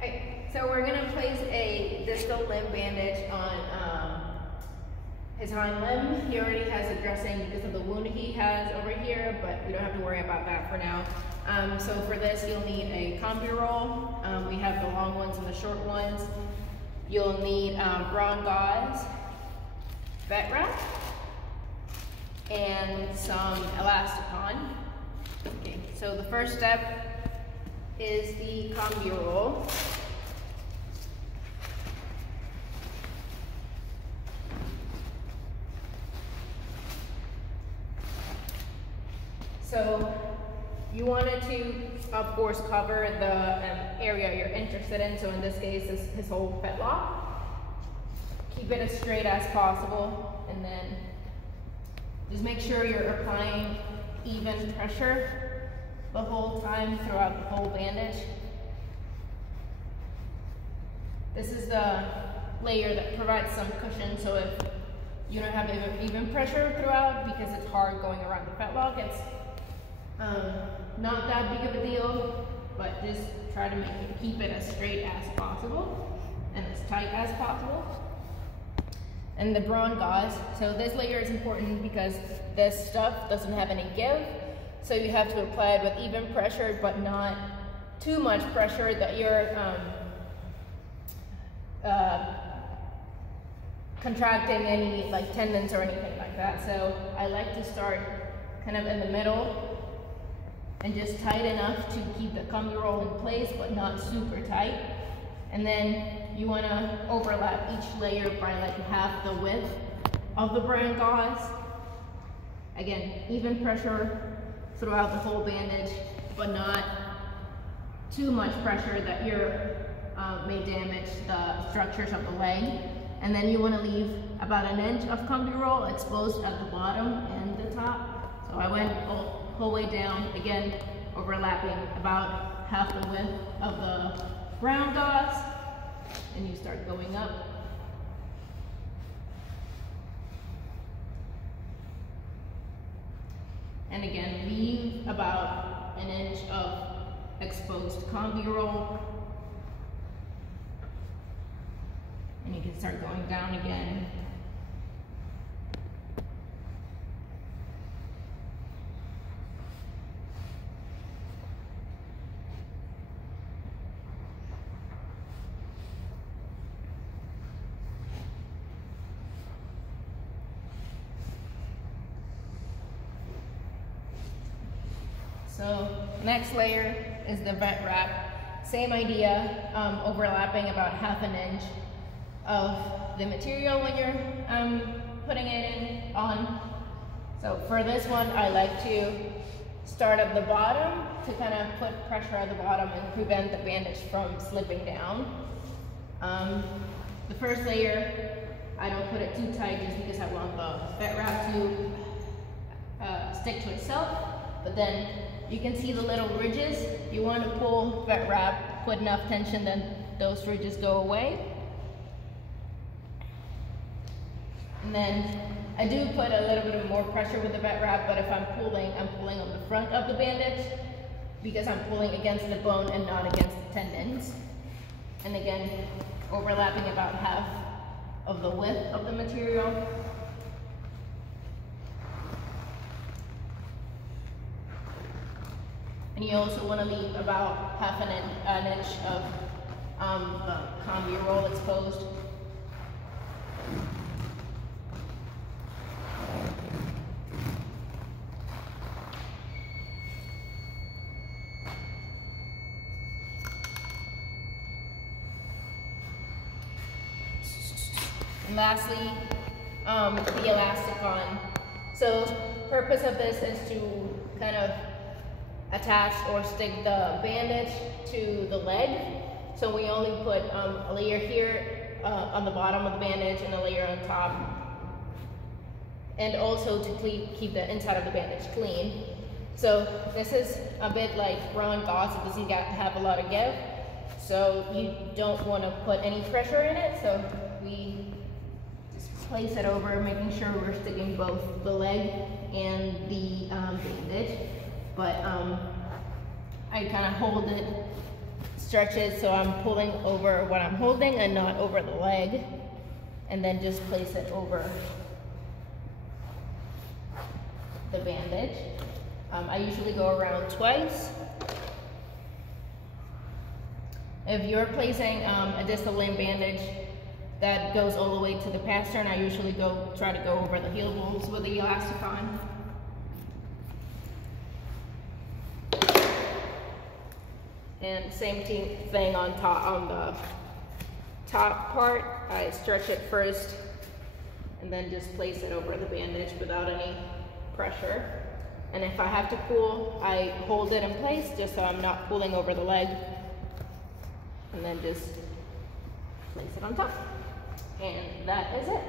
Okay, so we're gonna place a distal limb bandage on his hind limb. He already has a dressing because of the wound he has over here, but we don't have to worry about that for now. So for this, you'll need a combi roll. We have the long ones and the short ones. You'll need brown gauze, vet wrap, and some elasticon. Okay, so the first step is the combi roll. So you wanted to, of course, cover the area you're interested in. So in this case, is his whole fetlock. Keep it as straight as possible, and then just make sure you're applying even pressure the whole time throughout the whole bandage. This is the layer that provides some cushion, so if you don't have even pressure throughout, because it's hard going around the fetlock, it's not that big of a deal, but just try to keep it as straight as possible and as tight as possible. And the brown gauze, so this layer is important because this stuff doesn't have any give, so you have to apply it with even pressure, but not too much pressure that you're contracting any like tendons or anything like that. So I like to start kind of in the middle and just tight enough to keep the combi roll in place, but not super tight. And then you want to overlap each layer by like half the width of the brown gauze. Again, even pressure throughout the whole bandage, but not too much pressure that may damage the structures of the leg. And then you want to leave about an inch of combi roll exposed at the bottom and the top. So I went whole way down, again overlapping about half the width of the brown gauze, and you start going up. And again, leave about an inch of exposed combi roll. And you can start going down again. So next layer is the vet wrap. Same idea, overlapping about half an inch of the material when you're putting it on. So for this one, I like to start at the bottom to kind of put pressure at the bottom and prevent the bandage from slipping down. The first layer, I don't put it too tight just because I want the vet wrap to stick to itself, but then you can see the little ridges. You want to pull vet wrap, put enough tension, then those ridges go away. And then I do put a little bit of more pressure with the vet wrap, but if I'm pulling on the front of the bandage because I'm pulling against the bone and not against the tendons. And again, overlapping about half of the width of the material. And you also want to leave about half an inch of the combi roll exposed. And lastly, the elasticon. So purpose of this is to kind of attach or stick the bandage to the leg. So we only put a layer here on the bottom of the bandage and a layer on top. And also to keep the inside of the bandage clean. So this is a bit like brown gauze, it doesn't have a lot of give. So you don't want to put any pressure in it. So we just place it over, making sure we're sticking both the leg and the bandage. But I kind of hold it stretch it so I'm pulling over what I'm holding and not over the leg, and then just place it over the bandage. I usually go around twice. If you're placing a distal limb bandage that goes all the way to the pastern, I usually try to go over the heel bones with the elastic on. And same thing on the top part. I stretch it first and then just place it over the bandage without any pressure. And if I have to pull, I hold it in place just so I'm not pulling over the leg. And then just place it on top. And that is it.